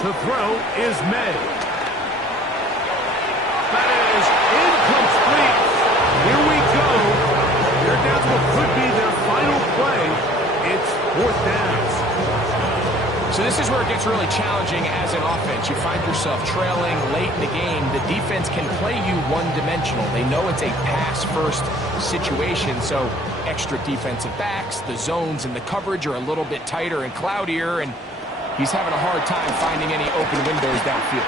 To throw is May. That is incomplete. Here we go. They're down to what could be their final play. It's fourth down. So this is where it gets really challenging as an offense. You find yourself trailing late in the game. The defense can play you one-dimensional. They know it's a pass-first situation, so extra defensive backs, the zones and the coverage are a little bit tighter and cloudier, and he's having a hard time finding any open windows downfield.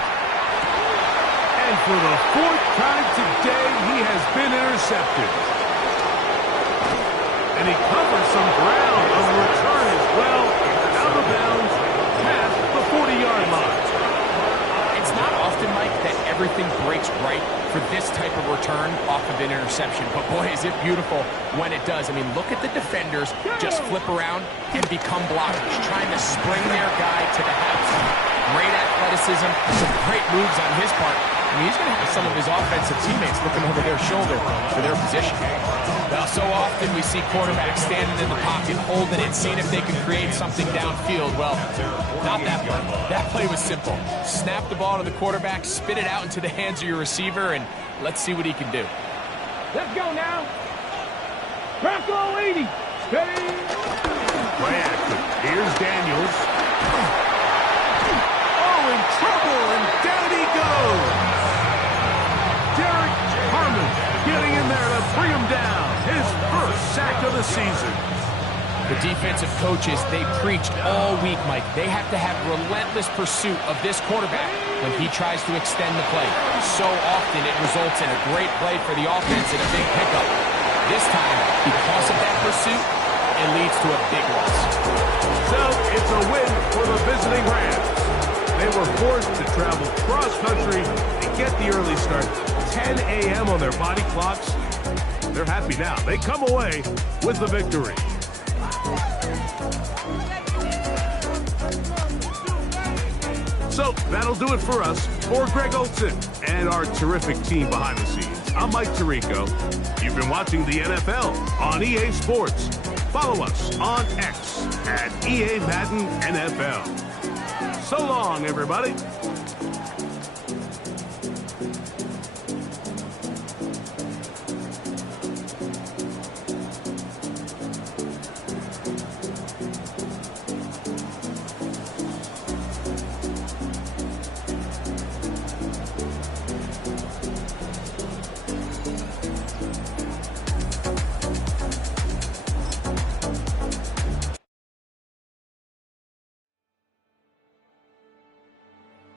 And for the fourth time today, he has been intercepted. And he covers some ground on the return as well. Out of bounds, past the 40-yard line. It's not often, Mike, that everything breaks right for this type of return off of an interception. But boy, is it beautiful when it does. I mean, look at the defenders just flip around and become blockers, trying to spring their guy to the house. Great athleticism, some great moves on his part. I mean, he's going to have some of his offensive teammates looking over their shoulder for their position. Well, so often we see quarterbacks standing in the pocket, holding it, seeing if they can create something downfield. Well, not that play. That play was simple. Snap the ball to the quarterback, spit it out into the hands of your receiver, and let's see what he can do. Let's go now. Crackle 80. Steady. Play action. Here's Daniels. Oh, in trouble, and down he goes. Derek Harmon getting in there to bring him down. His first sack of the season. The defensive coaches, they preached all week, Mike. They have to have relentless pursuit of this quarterback when he tries to extend the play. So often it results in a great play for the offense and a big pickup. This time, because of that pursuit, it leads to a big loss. So it's a win for the visiting Rams. They were forced to travel cross-country and get the early start. 10 a.m. on their body clocks. They're happy now. They come away with the victory. So that'll do it for us. For Greg Olson and our terrific team behind the scenes, I'm Mike Tirico. You've been watching the NFL on EA Sports. Follow us on X at EA Madden NFL. So long, everybody.